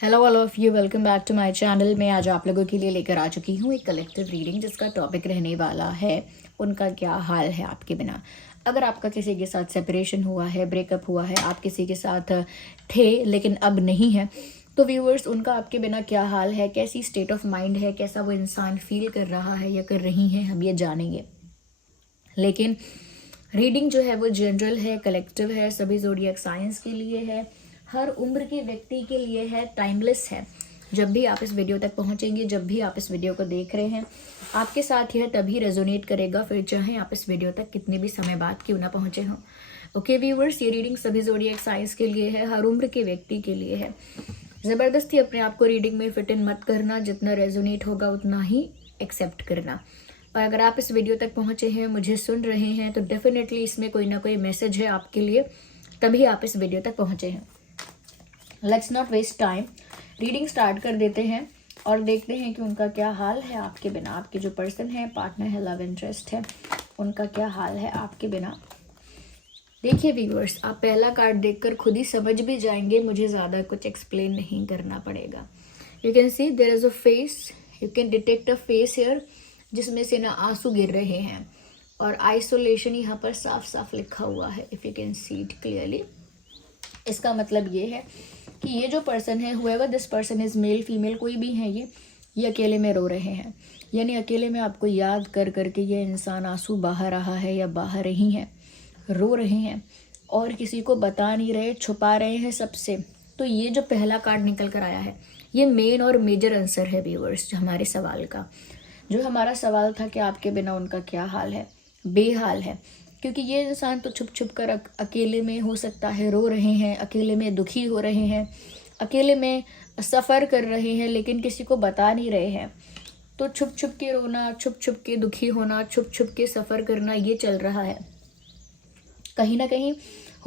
Hello all of you, welcome back to my channel. मैं आज आप लोगों के लिए लेकर आ चुकी हूँ एक कलेक्टिव रीडिंग जिसका टॉपिक रहने वाला है उनका क्या हाल है आपके बिना। अगर आपका किसी के साथ सेपरेशन हुआ है, ब्रेकअप हुआ है, आप किसी के साथ थे लेकिन अब नहीं है, तो व्यूअर्स उनका आपके बिना क्या हाल है, कैसी स्टेट ऑफ माइंड है, कैसा वो इंसान फील कर रहा है या कर रही हैं, हम ये जानेंगे। लेकिन रीडिंग जो है वो जनरल है, कलेक्टिव है, सभी ज़ोडिएक साइंस के लिए है, हर उम्र के व्यक्ति के लिए है, टाइमलेस है। जब भी आप इस वीडियो तक पहुंचेंगे, जब भी आप इस वीडियो को देख रहे हैं, आपके साथ यह तभी रेजोनेट करेगा, फिर चाहे आप इस वीडियो तक कितने भी समय बाद क्यों ना पहुंचे हों। ओके व्यूवर्स, ये रीडिंग सभी ज़ोडिएक साइंस के लिए है, हर उम्र के व्यक्ति के लिए है। ज़बरदस्ती अपने आप को रीडिंग में फिट इन मत करना, जितना रेजोनेट होगा उतना ही एक्सेप्ट करना। और अगर आप इस वीडियो तक पहुंचे हैं, मुझे सुन रहे हैं, तो डेफिनेटली इसमें कोई ना कोई मैसेज है आपके लिए, तभी आप इस वीडियो तक पहुंचे हैं। Let's not waste time, reading start कर देते हैं और देखते हैं कि उनका क्या हाल है आपके बिना। आपके जो पर्सन है, पार्टनर है, लव इंटरेस्ट है, उनका क्या हाल है आपके बिना। देखिए व्यूअर्स, आप पहला कार्ड देखकर खुद ही समझ भी जाएंगे, मुझे ज़्यादा कुछ एक्सप्लेन नहीं करना पड़ेगा। You can see there is a face, you can detect a face here, जिसमें से ना आंसू गिर रहे हैं और आइसोलेशन यहाँ पर साफ साफ लिखा हुआ है। If you can see it clearly, इसका मतलब ये है कि ये जो पर्सन है, whoever this person is male female कोई भी है, ये अकेले में रो रहे हैं। यानी अकेले में आपको याद कर करके ये इंसान आंसू बहा रहा है या बहा रही हैं, रो रहे हैं और किसी को बता नहीं रहे, छुपा रहे हैं सबसे। तो ये जो पहला कार्ड निकल कर आया है, ये मेन और मेजर आंसर है व्यूअर्स हमारे सवाल का। जो हमारा सवाल था कि आपके बिना उनका क्या हाल है, बेहाल है। क्योंकि ये इंसान तो छुप छुप कर अकेले में हो सकता है रो रहे हैं, अकेले में दुखी हो रहे हैं, अकेले में सफ़र कर रहे हैं, लेकिन किसी को बता नहीं रहे हैं। तो छुप छुप के रोना, छुप छुप के दुखी होना, छुप छुप के सफ़र करना, ये चल रहा है। कहीं ना कहीं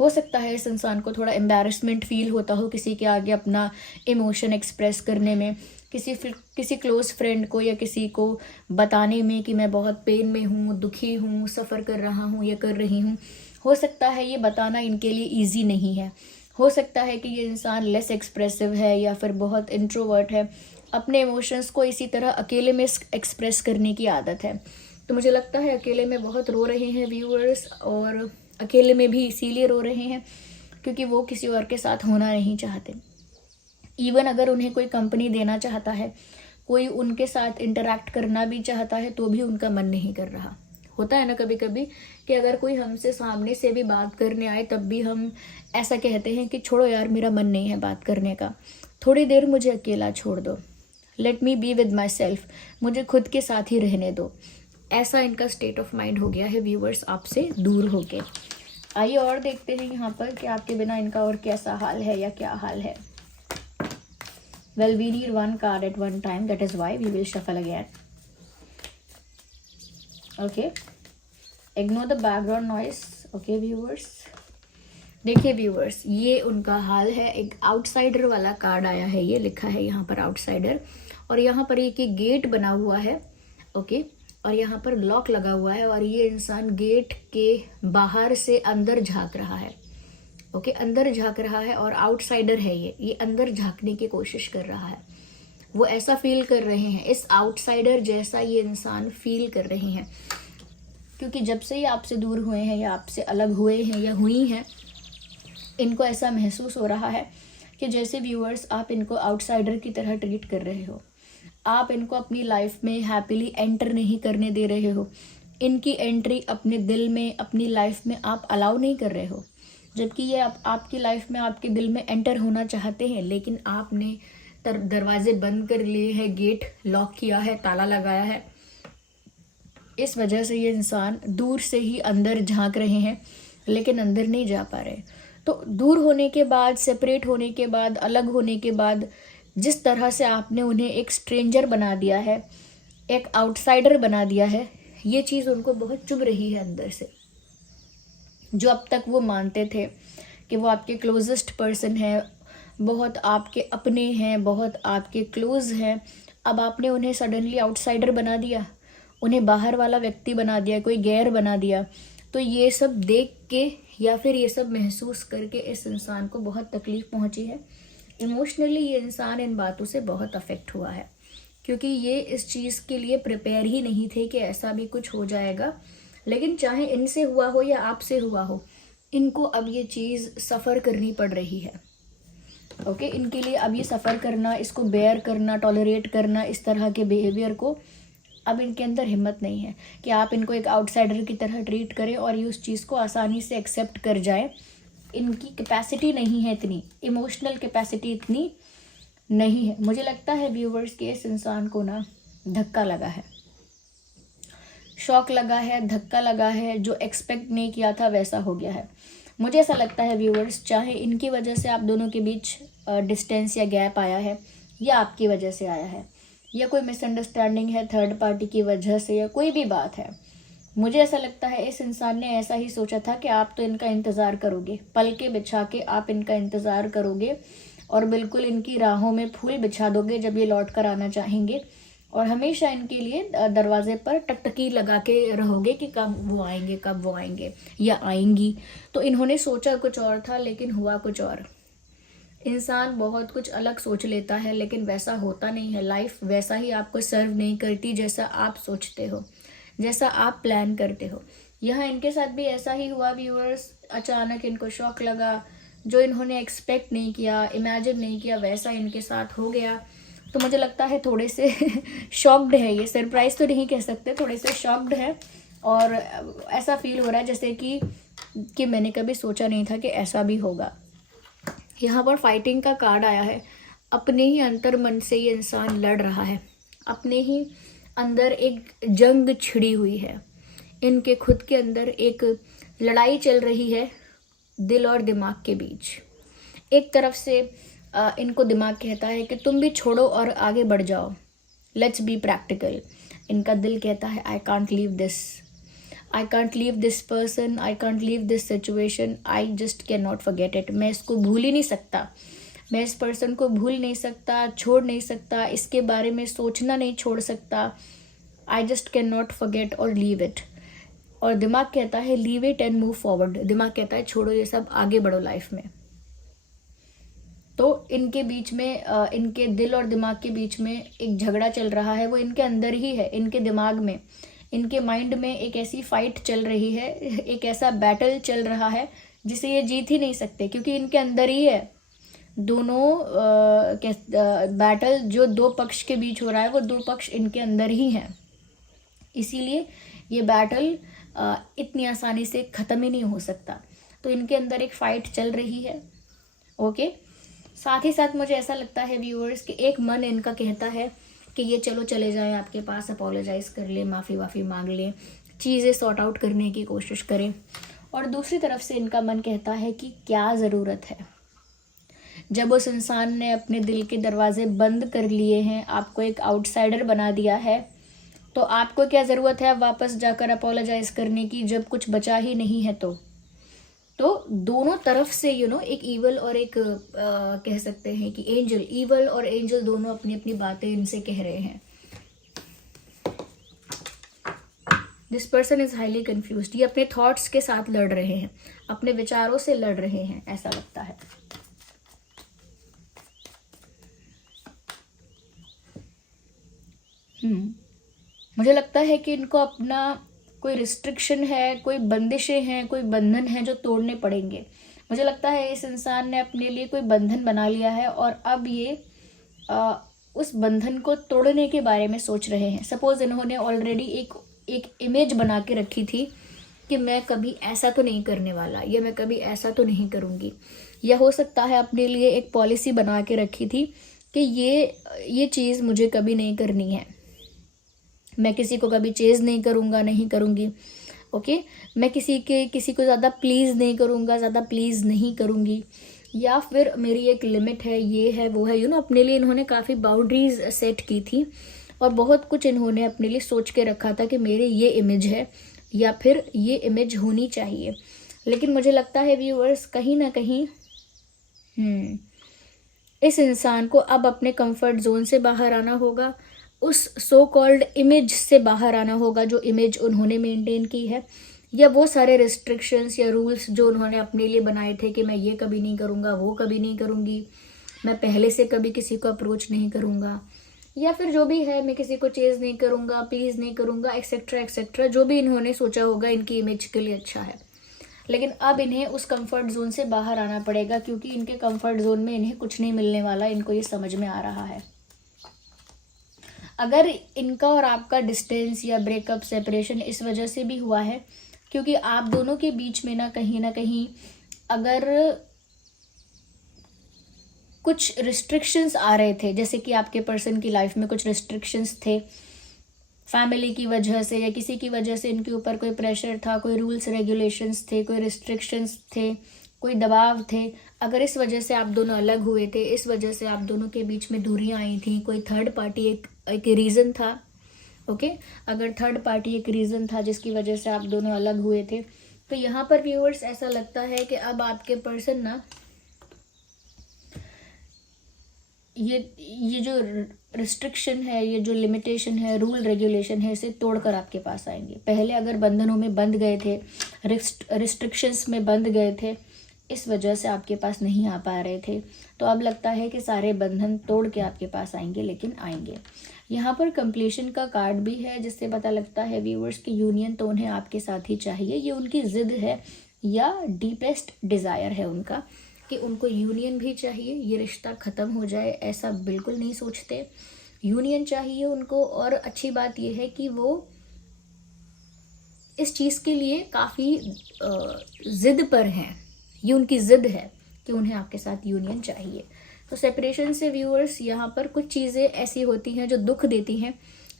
हो सकता है इस इंसान को थोड़ा एम्बैरसमेंट फील होता हो किसी के आगे अपना इमोशन एक्सप्रेस करने में, किसी क्लोज फ्रेंड को या किसी को बताने में कि मैं बहुत पेन में हूँ, दुखी हूँ, सफ़र कर रहा हूँ या कर रही हूँ। हो सकता है ये बताना इनके लिए ईजी नहीं है। हो सकता है कि ये इंसान लेस एक्सप्रेसिव है या फिर बहुत इंट्रोवर्ट है, अपने इमोशंस को इसी तरह अकेले में एक्सप्रेस करने की आदत है। तो मुझे लगता है अकेले में बहुत रो रहे हैं व्यूअर्स, और अकेले में भी इसीलिए रो रहे हैं क्योंकि वो किसी और के साथ होना नहीं चाहते। इवन अगर उन्हें कोई कंपनी देना चाहता है, कोई उनके साथ इंटरेक्ट करना भी चाहता है, तो भी उनका मन नहीं कर रहा। होता है ना कभी कभी कि अगर कोई हमसे सामने से भी बात करने आए, तब भी हम ऐसा कहते हैं कि छोड़ो यार, मेरा मन नहीं है बात करने का, थोड़ी देर मुझे अकेला छोड़ दो, let me be with my self, मुझे खुद के साथ ही रहने दो। ऐसा इनका स्टेट ऑफ माइंड हो गया है व्यूवर्स, आपसे दूर होके। आइए और देखते हैं यहाँ पर कि आपके बिना इनका और कैसा हाल है या क्या हाल है। Well, we need one card at one time, that is why we will shuffle again. Okay, ignore the background noise. Okay viewers, देखिए व्यूअर्स, ये उनका हाल है। एक आउटसाइडर वाला कार्ड आया है, ये लिखा है यहाँ पर आउटसाइडर, और यहाँ पर एक गेट बना हुआ है। ओके, और यहाँ पर लॉक लगा हुआ है और ये इंसान गेट के बाहर से अंदर झांक रहा है। ओके, अंदर झांक रहा है और आउटसाइडर है ये अंदर झांकने की कोशिश कर रहा है। वो ऐसा फील कर रहे हैं, इस आउटसाइडर जैसा ये इंसान फील कर रहे हैं, क्योंकि जब से ये आपसे दूर हुए हैं या आपसे अलग हुए हैं या हुई हैं, इनको ऐसा महसूस हो रहा है कि जैसे व्यूअर्स आप इनको आउटसाइडर की तरह ट्रीट कर रहे हो, आप इनको अपनी लाइफ में हैप्पीली एंटर नहीं करने दे रहे हो, इनकी एंट्री अपने दिल में, अपनी लाइफ में आप अलाउ नहीं कर रहे हो, जबकि ये आपकी लाइफ में, आपके दिल में एंटर होना चाहते हैं, लेकिन आपने दरवाजे बंद कर लिए हैं, गेट लॉक किया है, ताला लगाया है। इस वजह से ये इंसान दूर से ही अंदर झांक रहे हैं, लेकिन अंदर नहीं जा पा रहे। तो दूर होने के बाद, सेपरेट होने के बाद, अलग होने के बाद, जिस तरह से आपने उन्हें एक स्ट्रेंजर बना दिया है, एक आउटसाइडर बना दिया है, ये चीज़ उनको बहुत चुभ रही है अंदर से। जो अब तक वो मानते थे कि वो आपके क्लोजेस्ट पर्सन है, बहुत आपके अपने हैं, बहुत आपके क्लोज हैं, अब आपने उन्हें सडनली आउटसाइडर बना दिया, उन्हें बाहर वाला व्यक्ति बना दिया, कोई गैर बना दिया। तो ये सब देख के या फिर ये सब महसूस करके इस इंसान को बहुत तकलीफ पहुंची है। इमोशनली ये इंसान इन बातों से बहुत अफेक्ट हुआ है, क्योंकि ये इस चीज़ के लिए प्रिपेयर ही नहीं थे कि ऐसा भी कुछ हो जाएगा। लेकिन चाहे इनसे हुआ हो या आपसे हुआ हो, इनको अब ये चीज़ सफ़र करनी पड़ रही है। ओके, इनके लिए अब ये सफ़र करना, इसको बेयर करना, टॉलरेट करना, इस तरह के बिहेवियर को, अब इनके अंदर हिम्मत नहीं है कि आप इनको एक आउटसाइडर की तरह ट्रीट करें और ये उस चीज़ को आसानी से एक्सेप्ट कर जाए। इनकी कैपेसिटी नहीं है इतनी, इमोशनल कैपेसिटी इतनी नहीं है। मुझे लगता है व्यूवर्स के इस इंसान को ना धक्का लगा है, शॉक लगा है, धक्का लगा है। जो एक्सपेक्ट नहीं किया था वैसा हो गया है। मुझे ऐसा लगता है व्यूवर्स, चाहे इनकी वजह से आप दोनों के बीच डिस्टेंस या गैप आया है, या आपकी वजह से आया है, या कोई मिसअंडरस्टैंडिंग है थर्ड पार्टी की वजह से, या कोई भी बात है, मुझे ऐसा लगता है इस इंसान ने ऐसा ही सोचा था कि आप तो इनका इंतज़ार करोगे, पल के बिछा के आप इनका इंतज़ार करोगे और बिल्कुल इनकी राहों में फूल बिछा दोगे जब ये लौट कर आना चाहेंगे, और हमेशा इनके लिए दरवाजे पर टकटकी लगा के रहोगे कि कब वो आएंगे, कब वो आएंगे या आएंगी। तो इन्होंने सोचा कुछ और था लेकिन हुआ कुछ और। इंसान बहुत कुछ अलग सोच लेता है लेकिन वैसा होता नहीं है। लाइफ वैसा ही आपको सर्व नहीं करती जैसा आप सोचते हो, जैसा आप प्लान करते हो। यहाँ इनके साथ भी ऐसा ही हुआ व्यूअर्स। अचानक इनको शौक लगा, जो इन्होंने एक्सपेक्ट नहीं किया, इमेजिन नहीं किया, वैसा इनके साथ हो गया। तो मुझे लगता है थोड़े से शॉक्ड है ये, सरप्राइज तो नहीं कह सकते, थोड़े से शॉक्ड है। और ऐसा फील हो रहा है जैसे कि मैंने कभी सोचा नहीं था कि ऐसा भी होगा। यहाँ पर फाइटिंग का कार्ड आया है। अपने ही अंतर मन से ये इंसान लड़ रहा है, अपने ही अंदर एक जंग छिड़ी हुई है। इनके खुद के अंदर एक लड़ाई चल रही है दिल और दिमाग के बीच। एक तरफ से इनको दिमाग कहता है कि तुम भी छोड़ो और आगे बढ़ जाओ, लेट्स बी प्रैक्टिकल। इनका दिल कहता है I can't leave this, I can't leave this person, I can't leave this situation, I just can not forget it. मैं इसको भूल ही नहीं सकता, मैं इस पर्सन को भूल नहीं सकता, छोड़ नहीं सकता, इसके बारे में सोचना नहीं छोड़ सकता। I just can not forget और लीव इट। और दिमाग कहता है leave it and move forward. दिमाग कहता है छोड़ो ये सब, आगे बढ़ो लाइफ में। तो इनके बीच में इनके दिल और दिमाग के बीच में एक झगड़ा चल रहा है। वो इनके अंदर ही है, इनके दिमाग में, इनके माइंड में एक ऐसी फाइट चल रही है, एक ऐसा बैटल चल रहा है जिसे ये जीत ही नहीं सकते, क्योंकि इनके अंदर ही है। दोनों बैटल जो दो पक्ष के बीच हो रहा है, वो दो पक्ष इनके अंदर ही हैं। इसीलिए ये बैटल इतनी आसानी से ख़त्म ही नहीं हो सकता। तो इनके अंदर एक फ़ाइट चल रही है। ओके, साथ ही साथ मुझे ऐसा लगता है व्यूअर्स कि एक मन इनका कहता है कि ये चलो चले जाएं आपके पास, अपोलोजाइज़ कर ले, माफ़ी वाफ़ी मांग लें, चीज़ें सॉर्ट आउट करने की कोशिश करें। और दूसरी तरफ से इनका मन कहता है कि क्या ज़रूरत है, जब उस इंसान ने अपने दिल के दरवाजे बंद कर लिए हैं, आपको एक आउटसाइडर बना दिया है, तो आपको क्या ज़रूरत है वापस जाकर अपोलोजाइज़ करने की, जब कुछ बचा ही नहीं है। तो दोनों तरफ से एक ईवल और एक कह सकते हैं कि एंजल, ईवल और एंजल दोनों अपनी अपनी बातें इनसे कह रहे हैं। This person is highly confused. ये अपने थॉट्स के साथ लड़ रहे हैं, अपने विचारों से लड़ रहे हैं, ऐसा लगता है। मुझे लगता है कि इनको अपना कोई रिस्ट्रिक्शन है, कोई बंदिशें हैं, कोई बंधन है जो तोड़ने पड़ेंगे। मुझे लगता है इस इंसान ने अपने लिए कोई बंधन बना लिया है और अब ये उस बंधन को तोड़ने के बारे में सोच रहे हैं। सपोज इन्होंने ऑलरेडी एक इमेज बना के रखी थी कि मैं कभी ऐसा तो नहीं करने वाला, या मैं कभी ऐसा तो नहीं करूँगी, या हो सकता है अपने लिए एक पॉलिसी बना के रखी थी कि ये चीज़ मुझे कभी नहीं करनी है, मैं किसी को कभी चेज़ नहीं करूँगा, नहीं करूँगी। ओके, मैं किसी को ज़्यादा प्लीज़ नहीं करूँगा, ज़्यादा प्लीज़ नहीं करूँगी, या फिर मेरी एक लिमिट है, ये है वो है। अपने लिए इन्होंने काफ़ी बाउंड्रीज सेट की थी और बहुत कुछ इन्होंने अपने लिए सोच के रखा था कि मेरी ये इमेज है या फिर ये इमेज होनी चाहिए। लेकिन मुझे लगता है व्यूअर्स, कहीं ना कहीं इस इंसान को अब अपने कंफर्ट जोन से बाहर आना होगा, उस सो कॉल्ड इमेज से बाहर आना होगा जो इमेज उन्होंने मेंटेन की है, या वो सारे रिस्ट्रिक्शंस या रूल्स जो उन्होंने अपने लिए बनाए थे कि मैं ये कभी नहीं करूँगा, वो कभी नहीं करूँगी, मैं पहले से कभी किसी को अप्रोच नहीं करूँगा, या फिर जो भी है, मैं किसी को चेज नहीं करूँगा, प्लीज़ नहीं करूँगा, एक्सेट्रा एक्सेट्रा, जो भी इन्होंने सोचा होगा इनकी इमेज के लिए अच्छा है। लेकिन अब इन्हें उस कंफर्ट जोन से बाहर आना पड़ेगा, क्योंकि इनके कंफर्ट जोन में इन्हें कुछ नहीं मिलने वाला, इनको ये समझ में आ रहा है। अगर इनका और आपका डिस्टेंस या ब्रेकअप, सेपरेशन इस वजह से भी हुआ है क्योंकि आप दोनों के बीच में ना कहीं अगर कुछ रिस्ट्रिक्शंस आ रहे थे, जैसे कि आपके पर्सन की लाइफ में कुछ रिस्ट्रिक्शंस थे, फैमिली की वजह से या किसी की वजह से इनके ऊपर कोई प्रेशर था, कोई रूल्स रेगुलेशंस थे, कोई रिस्ट्रिक्शंस थे, कोई दबाव थे। अगर इस वजह से आप दोनों अलग हुए थे, इस वजह से आप दोनों के बीच में दूरियां आई थी, कोई थर्ड पार्टी एक रीज़न था, ओके, अगर थर्ड पार्टी एक रीज़न था जिसकी वजह से आप दोनों अलग हुए थे, तो यहाँ पर व्यूअर्स ऐसा लगता है कि अब आपके पर्सन ना ये जो रिस्ट्रिक्शन है, ये जो लिमिटेशन है, रूल रेगुलेशन है, इसे तोड़कर आपके पास आएंगे। पहले अगर बंधनों में बंध गए थे, रिस्ट्रिक्शंस में बंध गए थे, इस वजह से आपके पास नहीं आ पा रहे थे, तो अब लगता है कि सारे बंधन तोड़ के आपके पास आएंगे, लेकिन आएंगे। यहाँ पर कंप्लीशन का कार्ड भी है, जिससे पता लगता है व्यूअर्स की यूनियन तो उन्हें आपके साथ ही चाहिए। ये उनकी जिद है या डीपेस्ट डिज़ायर है उनका कि उनको यूनियन भी चाहिए, ये रिश्ता ख़त्म हो जाए ऐसा बिल्कुल नहीं सोचते, यूनियन चाहिए उनको। और अच्छी बात यह है कि वो इस चीज़ के लिए काफ़ी ज़िद पर हैं, ये उनकी ज़िद है कि उन्हें आपके साथ यूनियन चाहिए। तो सेपरेशन से व्यूअर्स यहाँ पर कुछ चीज़ें ऐसी होती हैं जो दुख देती हैं,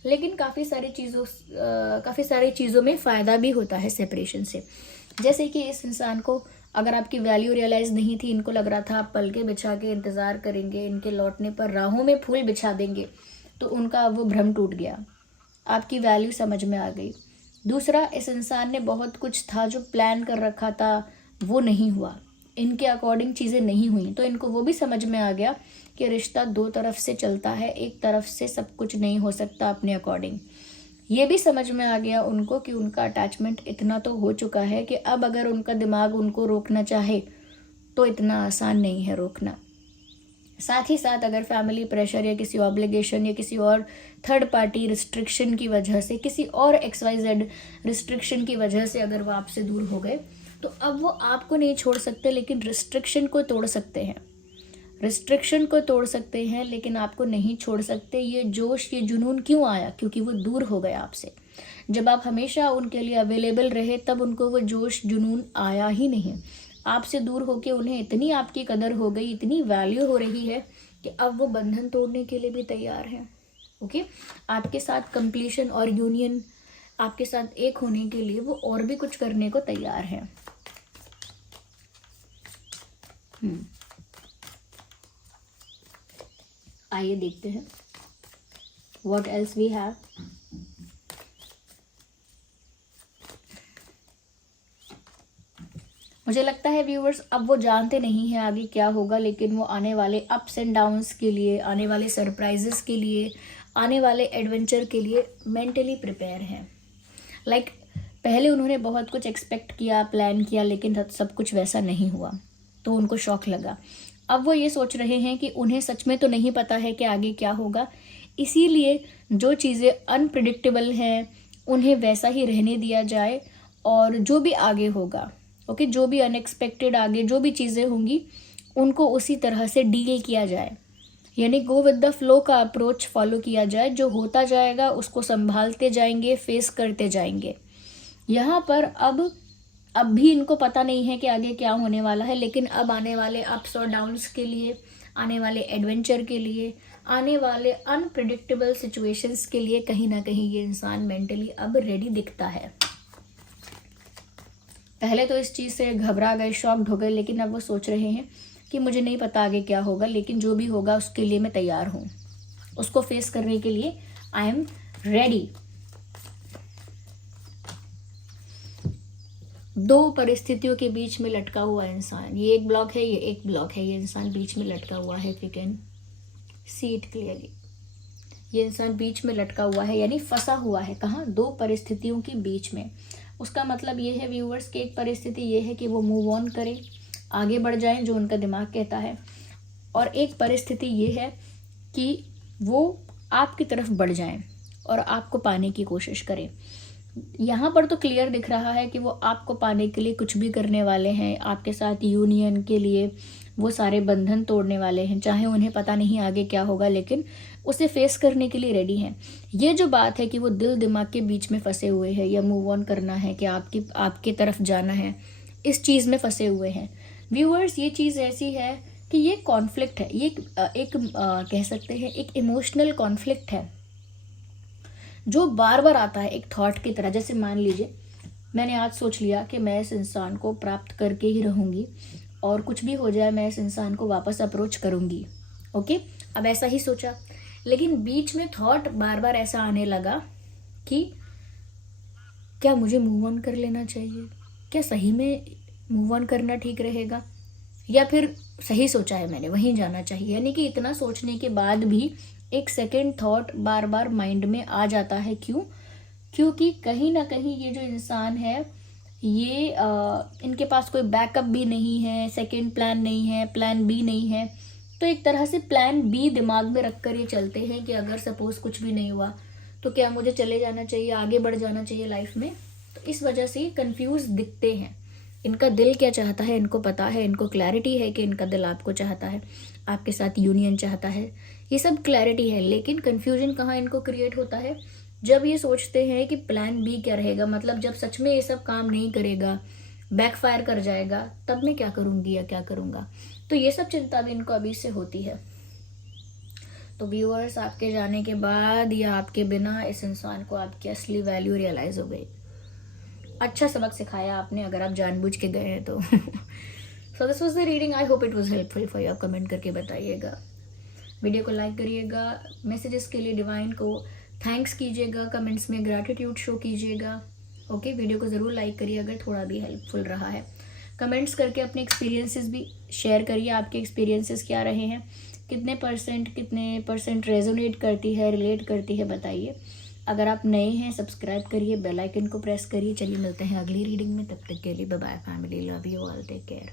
लेकिन काफ़ी सारी चीज़ों में फ़ायदा भी होता है सेपरेशन से। जैसे कि इस इंसान को अगर आपकी वैल्यू रियलाइज़ नहीं थी, इनको लग रहा था आप पलके बिछा के इंतज़ार करेंगे, इनके लौटने पर राहों में फूल बिछा देंगे, तो उनका वो भ्रम टूट गया, आपकी वैल्यू समझ में आ गई। दूसरा, इस इंसान ने बहुत कुछ था जो प्लान कर रखा था, वो नहीं हुआ, इनके अकॉर्डिंग चीज़ें नहीं हुई, तो इनको वो भी समझ में आ गया कि रिश्ता दो तरफ से चलता है, एक तरफ से सब कुछ नहीं हो सकता अपने अकॉर्डिंग। ये भी समझ में आ गया उनको कि उनका अटैचमेंट इतना तो हो चुका है कि अब अगर उनका दिमाग उनको रोकना चाहे तो इतना आसान नहीं है रोकना। साथ ही साथ अगर फैमिली प्रेशर या किसी ऑब्लिगेशन या किसी और थर्ड पार्टी रिस्ट्रिक्शन की वजह से, किसी और XYZ रिस्ट्रिक्शन की वजह से अगर वो आपसे दूर हो गए, तो अब वो आपको नहीं छोड़ सकते, लेकिन रिस्ट्रिक्शन को तोड़ सकते हैं, रिस्ट्रिक्शन को तोड़ सकते हैं, लेकिन आपको नहीं छोड़ सकते। ये जोश, ये जुनून क्यों आया? क्योंकि वो दूर हो गए आपसे। जब आप हमेशा उनके लिए अवेलेबल रहे, तब उनको वो जोश जुनून आया ही नहीं। आपसे दूर होके उन्हें इतनी आपकी कदर हो गई, इतनी वैल्यू हो रही है कि अब वो बंधन तोड़ने के लिए भी तैयार हैं। ओके, आपके साथ कंप्लीशन और यूनियन, आपके साथ एक होने के लिए वो और भी कुछ करने को तैयार हैं। आइए देखते हैं व्हाट एल्स वी हैव। मुझे लगता है व्यूअर्स अब वो जानते नहीं हैं आगे क्या होगा, लेकिन वो आने वाले अप्स एंड डाउन्स के लिए, आने वाले सरप्राइजेस के लिए, आने वाले एडवेंचर के लिए मेंटली प्रिपेयर हैं। लाइक पहले उन्होंने बहुत कुछ एक्सपेक्ट किया, प्लान किया, लेकिन सब कुछ वैसा नहीं हुआ, तो उनको शॉक लगा। अब वो ये सोच रहे हैं कि उन्हें सच में तो नहीं पता है कि आगे क्या होगा, इसीलिए जो चीज़ें अनप्रिडिक्टेबल हैं उन्हें वैसा ही रहने दिया जाए, और जो भी आगे होगा, ओके, जो भी अनएक्सपेक्टेड आगे जो भी चीज़ें होंगी उनको उसी तरह से डील किया जाए, यानी गो विद द फ्लो का अप्रोच फॉलो किया जाए। जो होता जाएगा उसको संभालते जाएंगे, फेस करते जाएंगे। यहाँ पर अब भी इनको पता नहीं है कि आगे क्या होने वाला है, लेकिन अब आने वाले अप्स और डाउन्स के लिए, आने वाले एडवेंचर के लिए, आने वाले अनप्रिडिक्टेबल सिचुएशंस के लिए कहीं ना कहीं ये इंसान मेंटली अब रेडी दिखता है। पहले तो इस चीज़ से घबरा गए, शॉक्ड हो गए, लेकिन अब वो सोच रहे हैं कि मुझे नहीं पता आगे क्या होगा, लेकिन जो भी होगा उसके लिए मैं तैयार हूँ, उसको फेस करने के लिए आई एम रेडी। दो परिस्थितियों के बीच में लटका हुआ इंसान, ये एक ब्लॉक है, ये एक ब्लॉक है, ये इंसान बीच में लटका हुआ है। We can see it clearly, ये इंसान बीच में लटका हुआ है, यानी फंसा हुआ है। कहाँ? दो परिस्थितियों के बीच में। उसका मतलब ये है व्यूअर्स कि एक परिस्थिति ये है कि वो मूव ऑन करें, आगे बढ़ जाएं, जो उनका दिमाग कहता है, और एक परिस्थिति ये है कि वो आपकी तरफ बढ़ जाएं और आपको पाने की कोशिश करें। यहाँ पर तो क्लियर दिख रहा है कि वो आपको पाने के लिए कुछ भी करने वाले हैं, आपके साथ यूनियन के लिए वो सारे बंधन तोड़ने वाले हैं, चाहे उन्हें पता नहीं आगे क्या होगा, लेकिन उसे फेस करने के लिए रेडी हैं। ये जो बात है कि वो दिल दिमाग के बीच में फंसे हुए हैं या मूव ऑन करना है कि आपकी तरफ जाना है, इस चीज़ में फंसे हुए हैं व्यूअर्स। ये चीज़ ऐसी है कि ये कॉन्फ्लिक्ट है, ये एक कह सकते हैं एक इमोशनल कॉन्फ्लिक्ट है जो बार बार आता है एक थॉट की तरह। जैसे मान लीजिए मैंने आज सोच लिया कि मैं इस इंसान को प्राप्त करके ही रहूँगी और कुछ भी हो जाए मैं इस इंसान को वापस अप्रोच करूँगी। ओके, अब ऐसा ही सोचा, लेकिन बीच में थॉट बार बार ऐसा आने लगा कि क्या मुझे मूव ऑन कर लेना चाहिए, क्या सही में मूव ऑन करना ठीक रहेगा, या फिर सही सोचा है मैंने वहीं जाना चाहिए। यानी कि इतना सोचने के बाद भी एक सेकेंड थॉट बार बार माइंड में आ जाता है। क्यों? क्योंकि कहीं ना कहीं ये जो इंसान है ये इनके पास कोई बैकअप भी नहीं है, सेकेंड प्लान नहीं है, प्लान बी नहीं है। तो एक तरह से प्लान बी दिमाग में रख कर ये चलते हैं कि अगर सपोज कुछ भी नहीं हुआ तो क्या मुझे चले जाना चाहिए, आगे बढ़ जाना चाहिए लाइफ में। तो इस वजह से कंफ्यूज दिखते हैं। इनका दिल क्या चाहता है इनको पता है, इनको क्लैरिटी है कि इनका दिल आपको चाहता है, आपके साथ यूनियन चाहता है, ये सब क्लैरिटी है। लेकिन कन्फ्यूजन कहाँ इनको क्रिएट होता है? जब ये सोचते हैं कि प्लान बी क्या रहेगा, मतलब जब सच में ये सब काम नहीं करेगा, बैकफायर कर जाएगा, तब मैं क्या करूँगी या क्या करूँगा। तो ये सब चिंता भी इनको अभी से होती है। तो व्यूअर्स, आपके जाने के बाद या आपके बिना इस इंसान को आपकी असली वैल्यू रियलाइज हो गई। अच्छा सबक सिखाया आपने अगर आप जानबूझ के गए हैं तो। So this was the reading, I hope it was helpful for you. आप कमेंट करके बताइएगा, वीडियो को लाइक करिएगा, मैसेजेस के लिए डिवाइन को थैंक्स कीजिएगा, कमेंट्स में ग्रैटिट्यूड शो कीजिएगा। ओके, वीडियो को ज़रूर लाइक करिए अगर थोड़ा भी हेल्पफुल रहा है। कमेंट्स करके अपने एक्सपीरियंसेस भी शेयर करिए, आपके एक्सपीरियंसेस क्या रहे हैं, कितने परसेंट रेजोनेट करती है, रिलेट करती है, बताइए। अगर आप नए हैं सब्सक्राइब करिए, बेल आइकन को प्रेस करिए। चलिए मिलते हैं अगली रीडिंग में, तब तक के लिए bye bye family, love you all, take care.